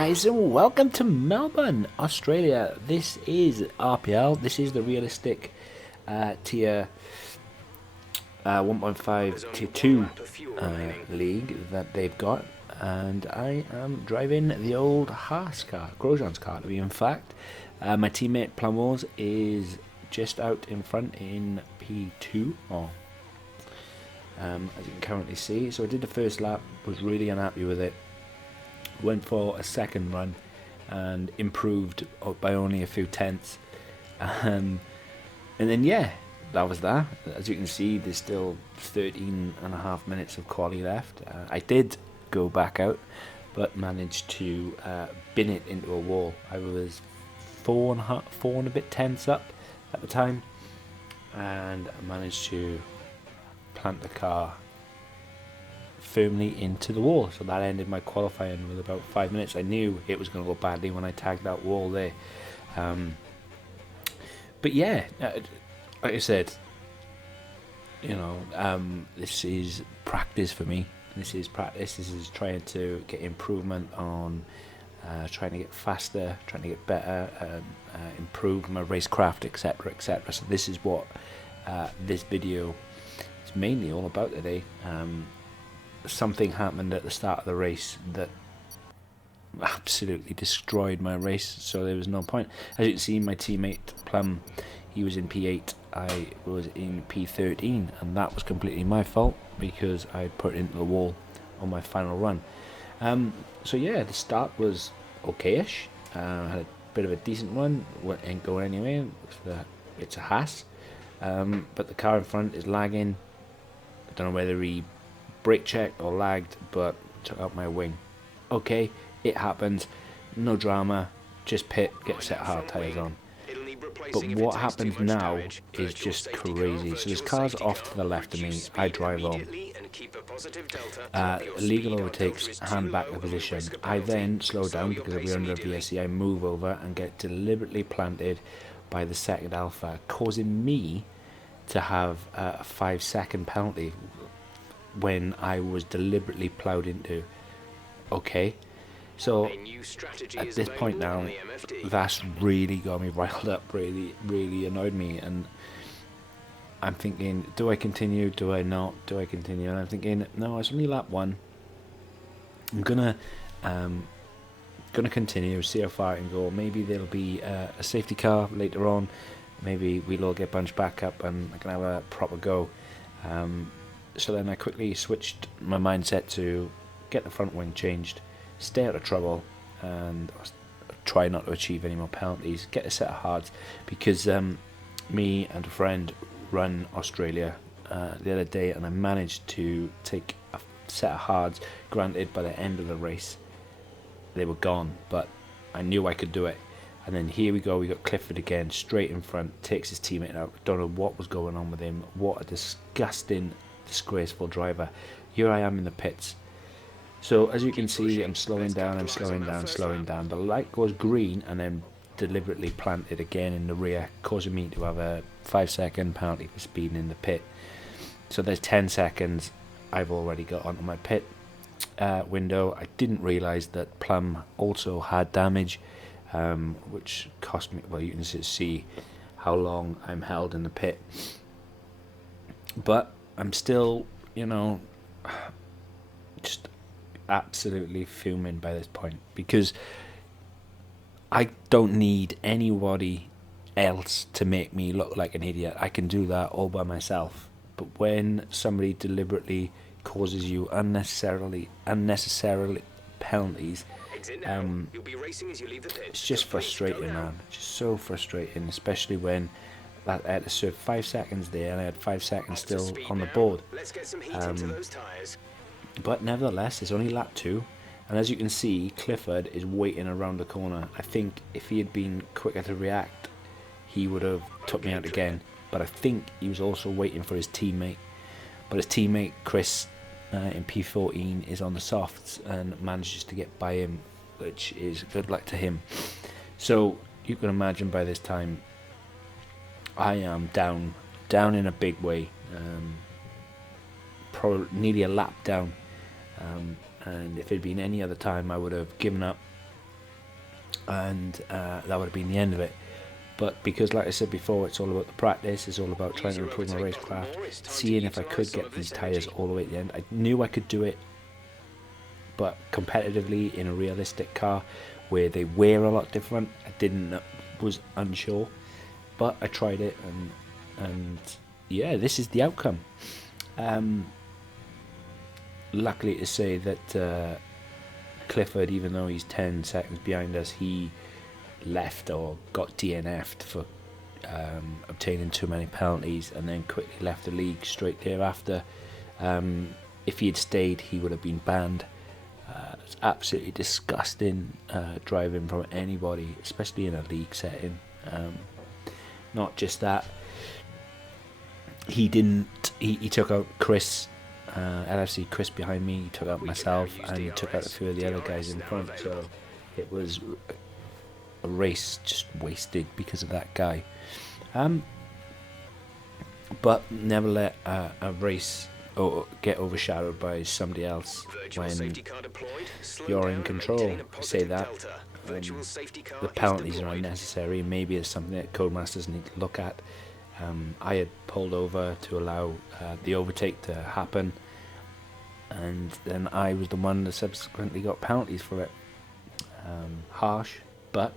guys, and welcome to Melbourne, Australia. This is RPL. This is the realistic tier 1.5 T2 league that they've got, and I am driving the old HAAS car, Grosjean's car to be in fact. My teammate Plumose is just out in front in P2, as you can currently see. So I did the first lap, was really unhappy with it. Went for a second run and improved by only a few tenths, and then that was that. As you can see, there's still 13.5 minutes of quali left. I did go back out, but managed to bin it into a wall. I was four and a bit tenths up at the time, and I managed to plant the car firmly into the wall. So that ended my qualifying with about 5 minutes. I knew it was going to go badly when I tagged that wall there. But yeah, like I said, this is practice for me. This is practice. This is trying to get improvement on, trying to get faster, trying to get better, improve my racecraft, etc., etc. So this is what this video is mainly all about today. Something happened at the start of the race that absolutely destroyed my race, so there was no point. As you can see, my teammate Plum, he was in P8, I was in P13, and that was completely my fault because I put it into the wall on my final run. So yeah, the start was okayish. I had a bit of a decent run, ain't going anywhere. It's a HAAS, but the car in front is lagging. I don't know whether he brake checked or lagged, but took out my wing. Okay, it happens, no drama, just pit, get set hard tyres on. But what happens now is just crazy. So this car's off to the left of me, I drive on. Illegal overtakes, hand back the position. I then slow down because we're under a VSC, I move over and get deliberately planted by the second Alpha, causing me to have a 5-second penalty when I was deliberately ploughed into. Okay, so at this point now, that's really got me riled up, really annoyed me, and I'm thinking, do I continue, do I not, do I continue? And I'm thinking, no, it's only lap 1. I'm gonna continue, see how far I can go. Maybe there'll be a safety car later on, maybe we'll all get bunched back up and I can have a proper go. So then I quickly switched my mindset to get the front wing changed, stay out of trouble, and try not to achieve any more penalties, get a set of hards, because me and a friend run Australia the other day, and I managed to take a set of hards. Granted, by the end of the race they were gone, but I knew I could do it. And then here we go, we got Clifford again, straight in front, takes his teammate out. Don't know what was going on with him. What a disgraceful driver. Here I am in the pits. So as you can see, I'm slowing down. The light goes green and then deliberately planted again in the rear, causing me to have a 5-second penalty for speeding in the pit. So there's 10 seconds I've already got onto my pit window. I didn't realise that Plum also had damage, which cost me, well, you can see how long I'm held in the pit. But I'm still, just absolutely fuming by this point, because I don't need anybody else to make me look like an idiot. I can do that all by myself. But when somebody deliberately causes you unnecessarily penalties, it's just frustrating, man. Just so frustrating, especially when I had to serve 5 seconds there and I had 5 seconds still on the board. But nevertheless, it's only lap 2, and as you can see, Clifford is waiting around the corner. I think if he had been quicker to react, he would have took me out again, but I think he was also waiting for his teammate. But his teammate Chris in P14 is on the softs and manages to get by him, which is good luck to him. So you can imagine by this time I am down in a big way, probably nearly a lap down, and if it had been any other time I would have given up and that would have been the end of it. But because, like I said before, it's all about the practice, it's all about trying to improve my racecraft, seeing if I could get these tyres all the way at the end. I knew I could do it, but competitively in a realistic car where they wear a lot different, was unsure. But I tried it, and yeah, this is the outcome. Luckily to say that Clifford, even though he's 10 seconds behind us, he left or got DNF'd for obtaining too many penalties, and then quickly left the league straight thereafter. If he had stayed, he would have been banned. It's absolutely disgusting driving from anybody, especially in a league setting. Not just that, he took out Chris, LFC Chris behind me, he took out myself, and he took out a few of the other guys in front, so it was a race just wasted because of that guy. But never let a race get overshadowed by somebody else when you're in control. I say that the penalties are unnecessary. Maybe it's something that Codemasters need to look at. I had pulled over to allow the overtake to happen, and then I was the one that subsequently got penalties for it. Harsh, but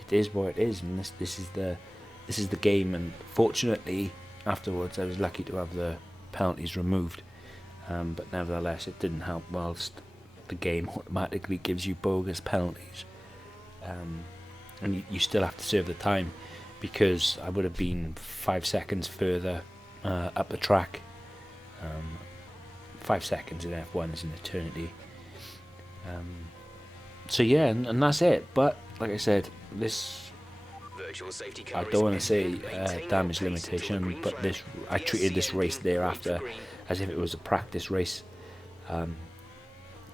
it is what it is, and this is the game. And fortunately, afterwards, I was lucky to have the penalties removed. But nevertheless, it didn't help. Whilst the game automatically gives you bogus penalties, and you still have to serve the time, because I would have been 5 seconds further up the track. 5 seconds in F1 is an eternity. So yeah, and that's it. But like I said, this, I don't want to say damage limitation, but I treated this race thereafter as if it was a practice race.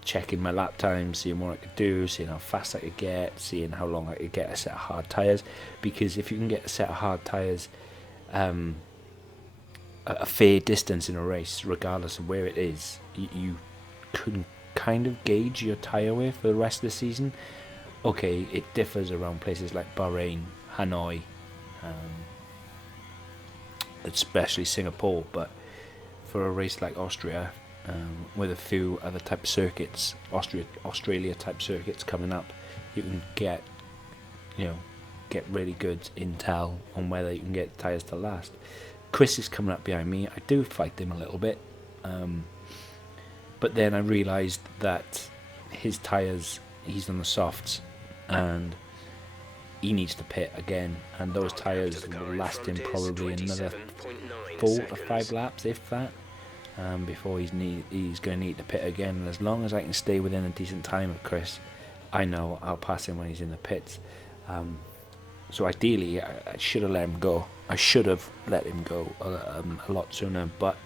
Checking my lap time, seeing what I could do, seeing how fast I could get, seeing how long I could get a set of hard tyres. Because if you can get a set of hard tyres a fair distance in a race, regardless of where it is, you can kind of gauge your tyre wear for the rest of the season. Okay, it differs around places like Bahrain, Hanoi, especially Singapore, but for a race like Austria, with a few other type of circuits, Australia type circuits coming up, you can get really good intel on whether you can get the tyres to last. Chris is coming up behind me. I do fight him a little bit, but then I realised that his tyres, he's on the softs, and he needs to pit again, and those tyres will last him probably another 4 to 5 laps, if that, before he's going to need to pit again. And as long as I can stay within a decent time of Chris, I know I'll pass him when he's in the pits. So ideally, I should have let him go. I should have let him go a lot sooner, but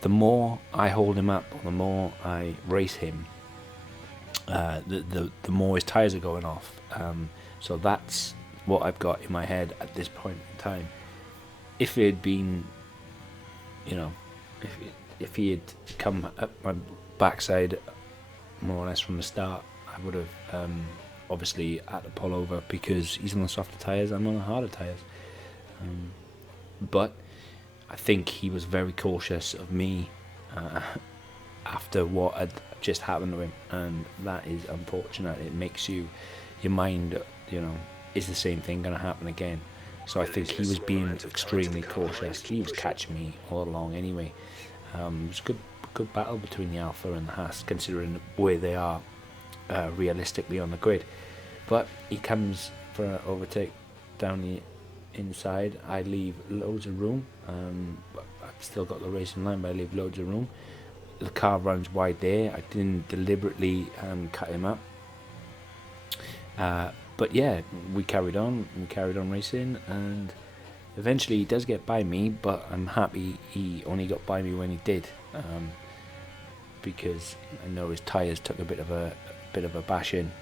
the more I hold him up, the more I race him, the more his tyres are going off. So that's what I've got in my head at this point in time. If it had been, if he had come up my backside more or less from the start, I would have obviously had to pull over, because he's on the softer tyres, I'm on the harder tyres. But I think he was very cautious of me after what had just happened to him, and that is unfortunate. It makes your mind, is the same thing going to happen again? So I think he was being extremely cautious. He was catching me all along anyway. It was a good battle between the Alpha and the HAAS, considering where they are realistically on the grid. But he comes for an overtake down the inside. I leave loads of room. I've still got the racing line, but I leave loads of room. The car runs wide there. I didn't deliberately cut him up. But yeah, we carried on racing, and eventually he does get by me, but I'm happy he only got by me when he did, because I know his tyres took a bit of a bashing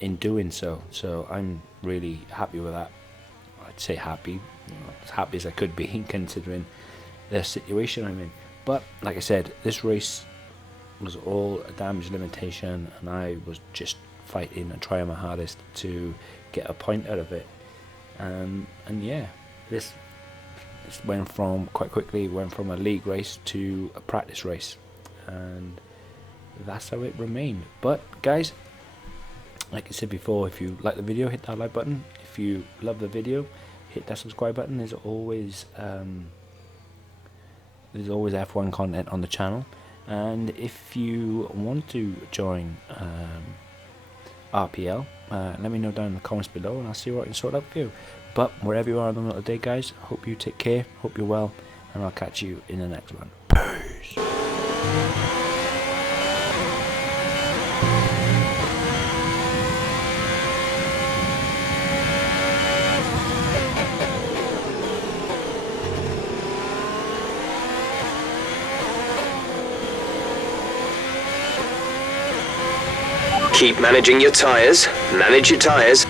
in doing so. So I'm really happy with that. I'd say happy, as happy as I could be considering the situation I'm in. But like I said, this race was all a damage limitation, and I was just fighting and trying my hardest to get a point out of it. And yeah, this went from quite quickly went from a league race to a practice race, and that's how it remained. But guys, like I said before, if you like the video, hit that like button. If you love the video, hit that subscribe button. There's always F1 content on the channel, and if you want to join RPL, let me know down in the comments below, and I'll see what I can sort out for you. But wherever you are on the little day, guys, hope you take care, hope you're well, and I'll catch you in the next one. Peace. Keep managing your tyres, manage your tyres.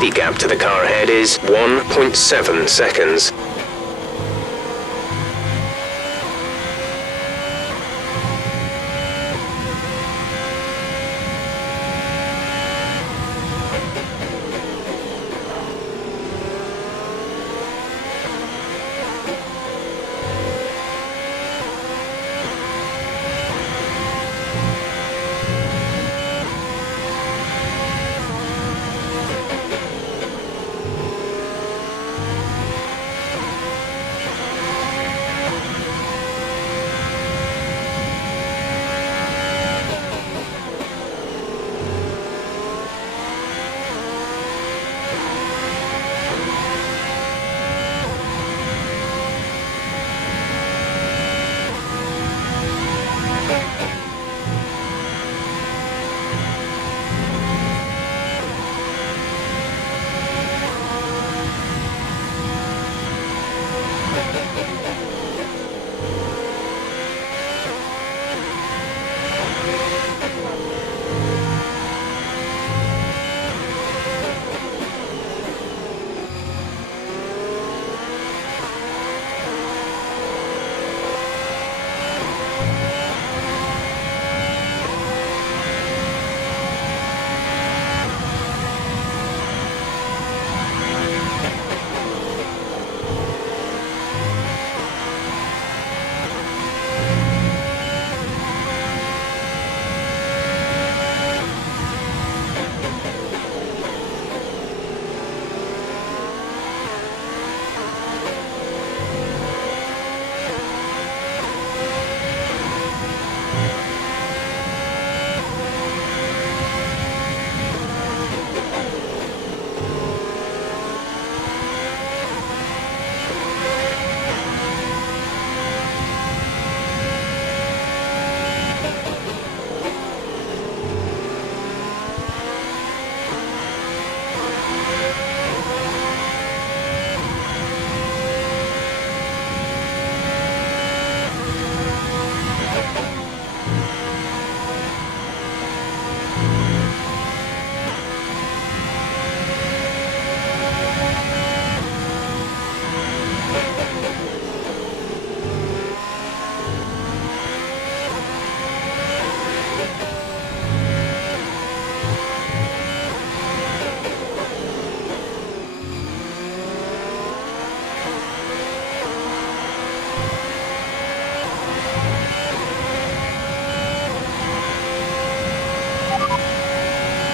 The gap to the car ahead is 1.7 seconds.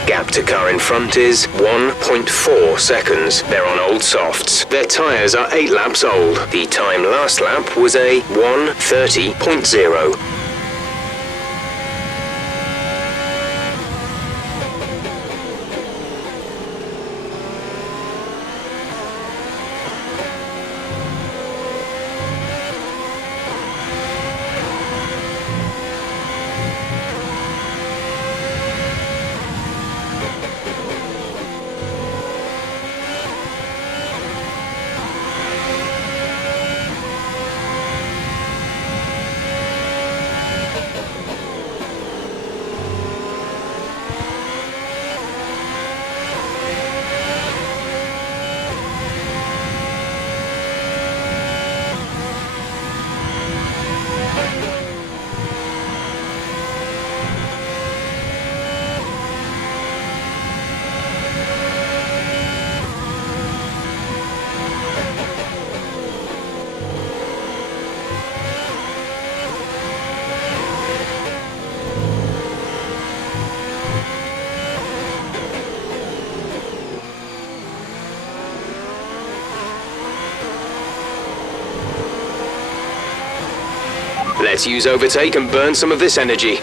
Gap to car in front is 1.4 seconds. They're on old softs. Their tyres are 8 laps old. The time last lap was a 1:30.0. Let's use overtake and burn some of this energy.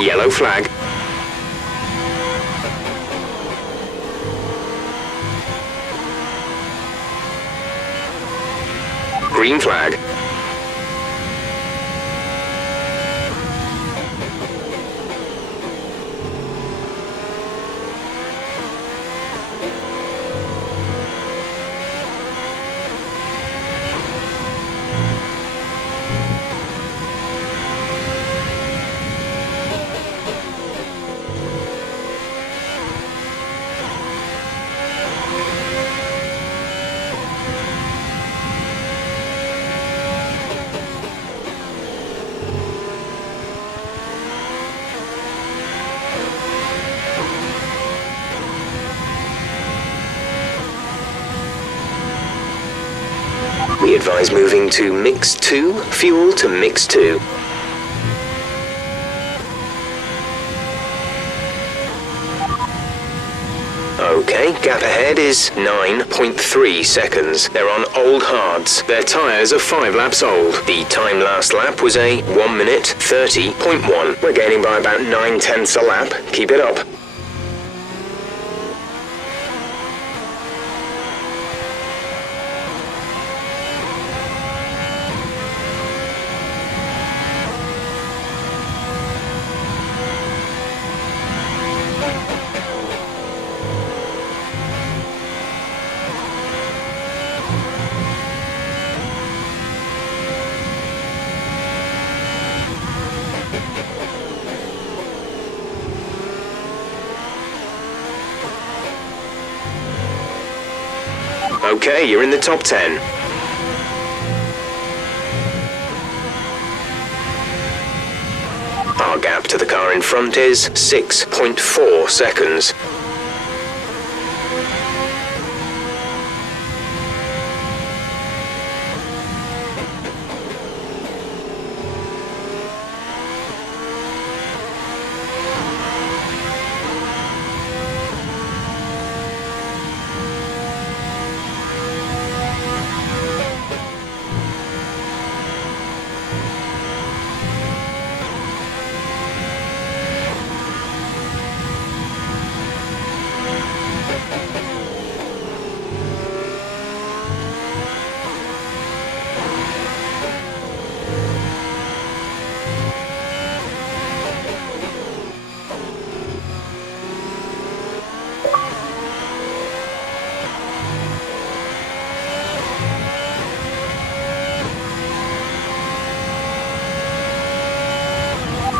Yellow flag. Green flag. We advise moving to mix 2, fuel to mix 2. Okay, gap ahead is 9.3 seconds. They're on old hards. Their tyres are 5 laps old. The time last lap was a 1 minute 30.1. We're gaining by about 9/10 a lap. Keep it up. Okay, you're in the top 10. Our gap to the car in front is 6.4 seconds.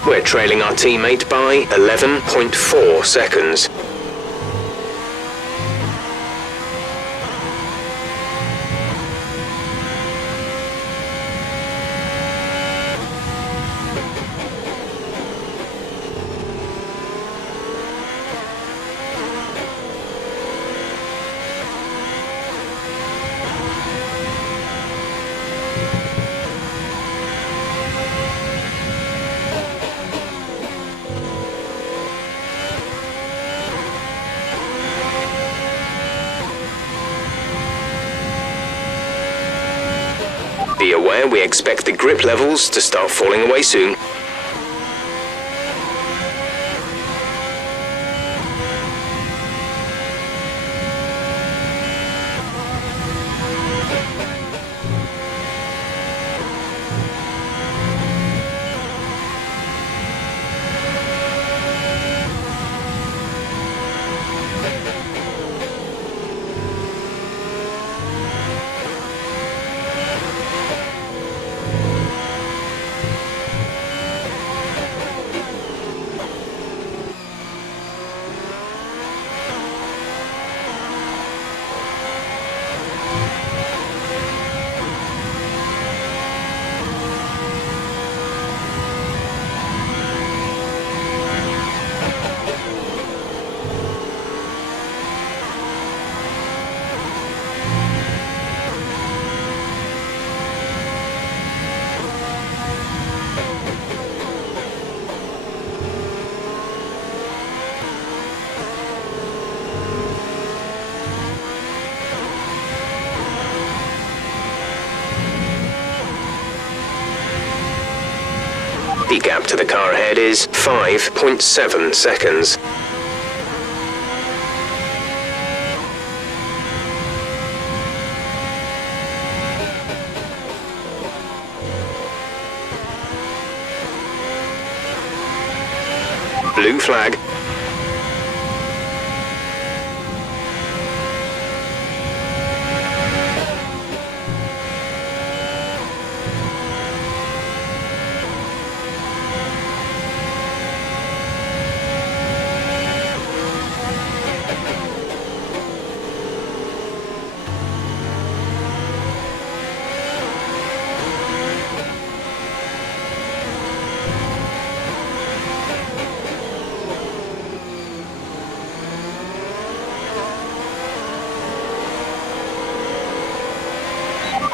We're trailing our teammate by 11.4 seconds. Be aware, we expect the grip levels to start falling away soon. The gap to the car ahead is 5.7 seconds. Blue flag.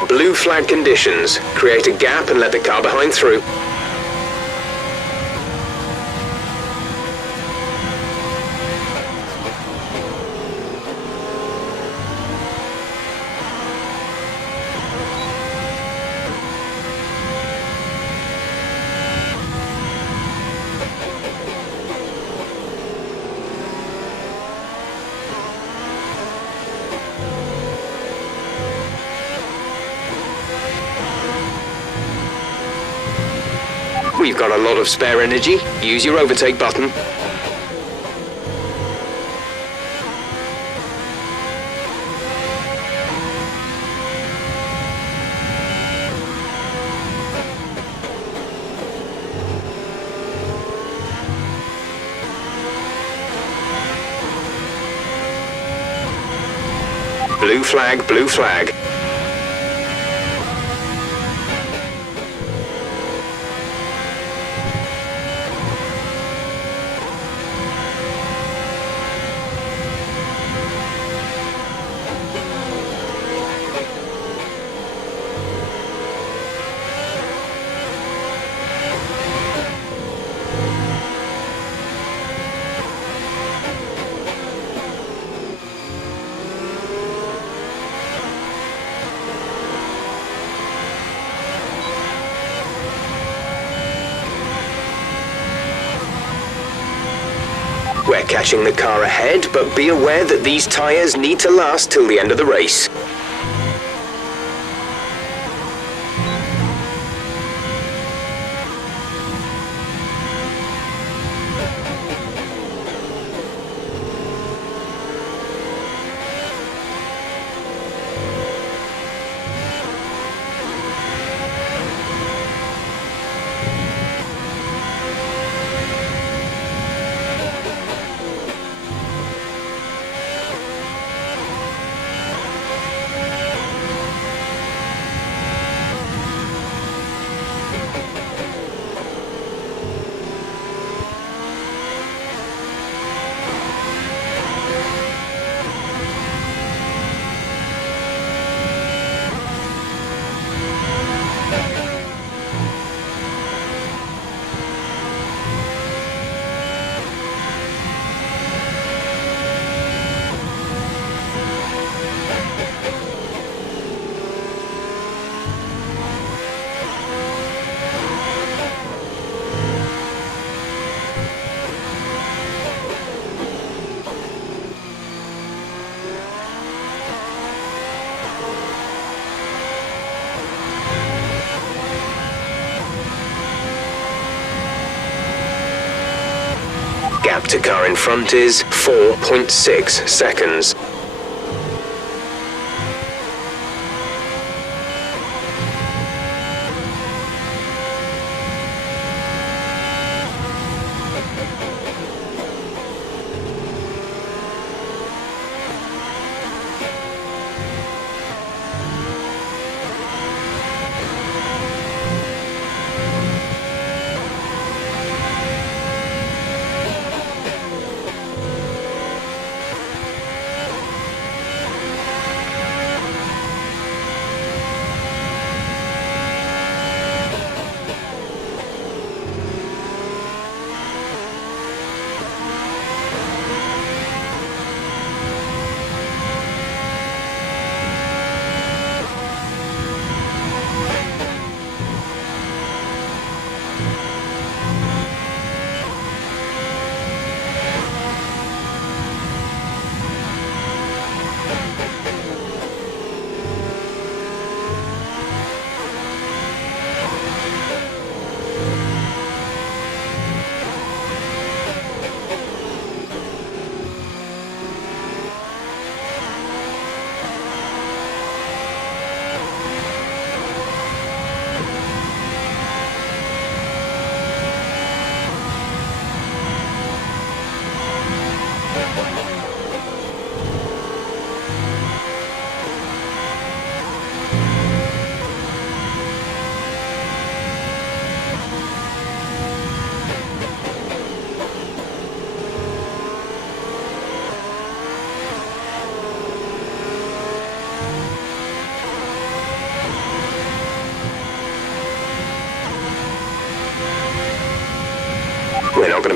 Blue flag conditions. Create a gap and let the car behind through. We've got a lot of spare energy. Use your overtake button. Blue flag, blue flag. We're catching the car ahead, but be aware that these tyres need to last till the end of the race. Gap to car in front is 4.6 seconds.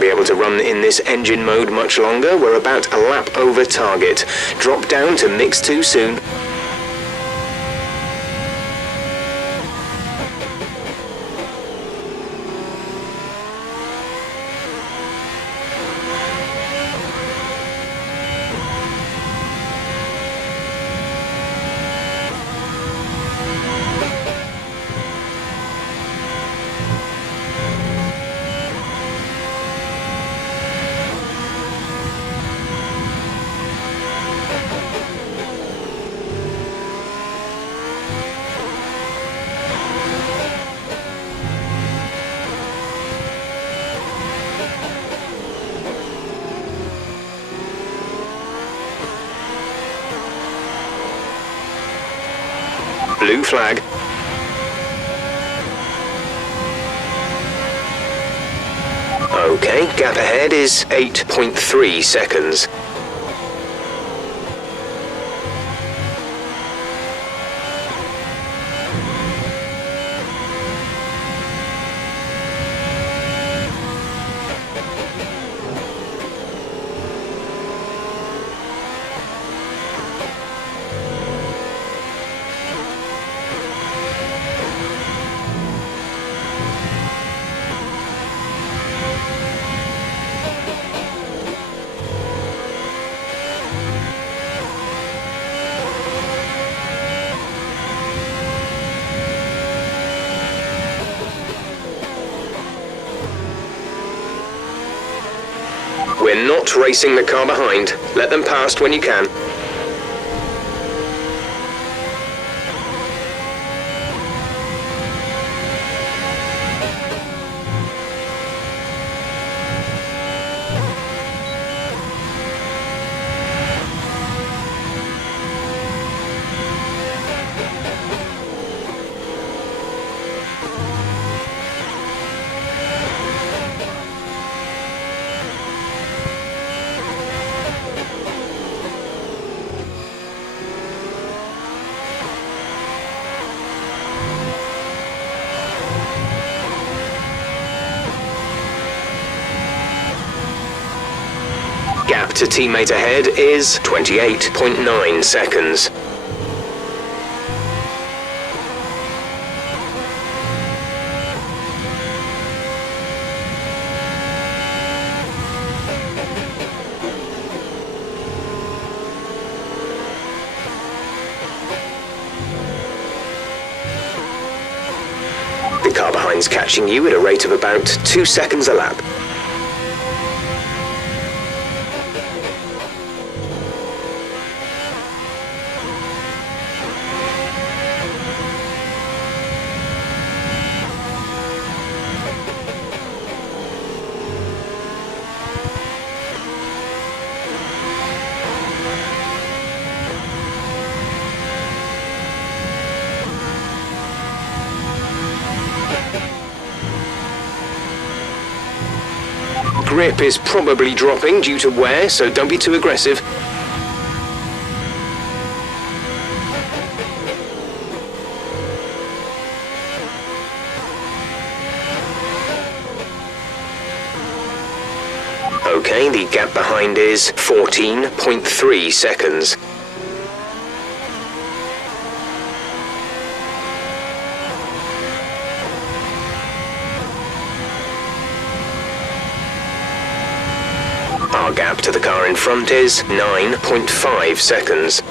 won't be able to run in this engine mode much longer. We're about a lap over target. Drop down to mix 2 soon. Blue flag. Okay, gap ahead is 8.3 seconds. We're not racing the car behind. Let them past when you can. Gap to teammate ahead is 28.9 seconds. The car behind's catching you at a rate of about 2 seconds a lap. Grip is probably dropping due to wear, so don't be too aggressive. Okay, the gap behind is 14.3 seconds. Our gap to the car in front is 9.5 seconds.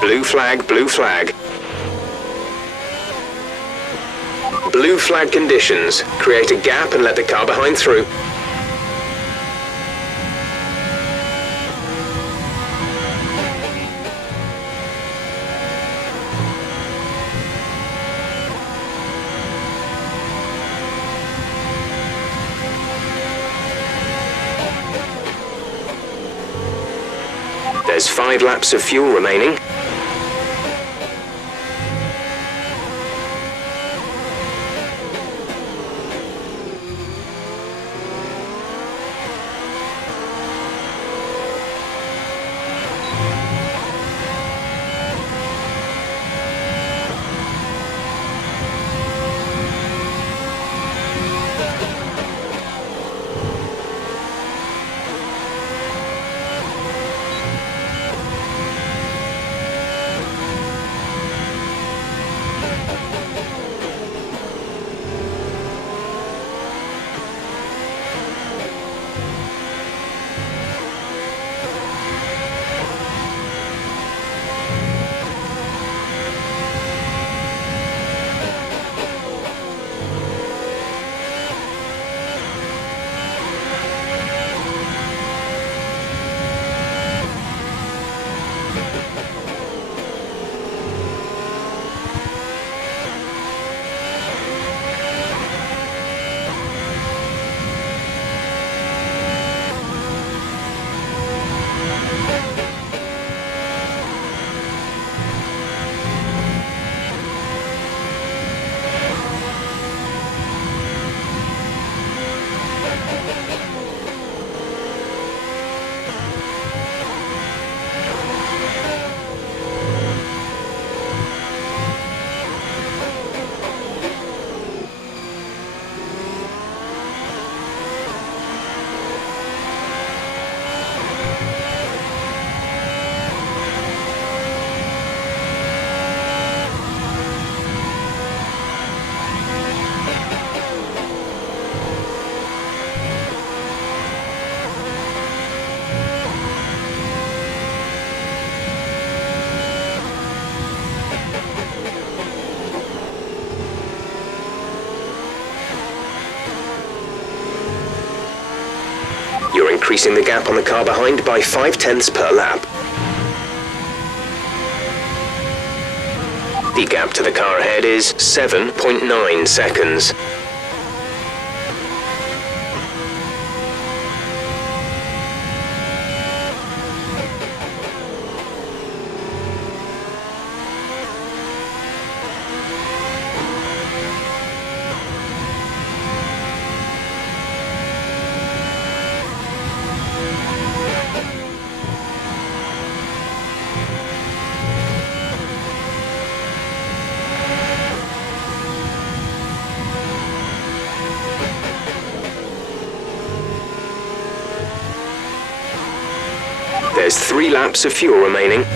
Blue flag, blue flag. Blue flag conditions. Create a gap and let the car behind through. There's 5 laps of fuel remaining. You're increasing the gap on the car behind by 0.5 per lap. The gap to the car ahead is 7.9 seconds. There's 3 laps of fuel remaining.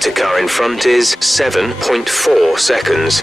lap to car in front is 7.4 seconds.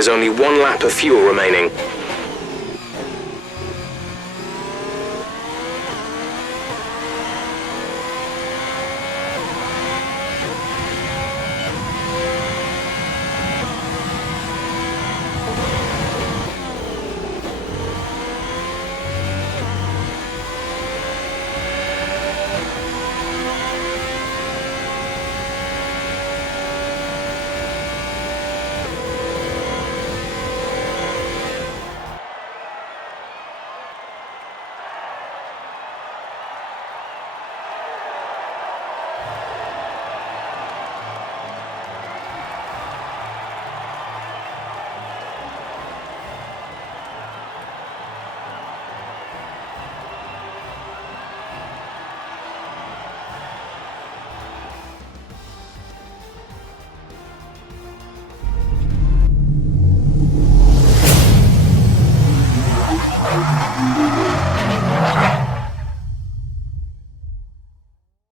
There's only 1 lap of fuel remaining.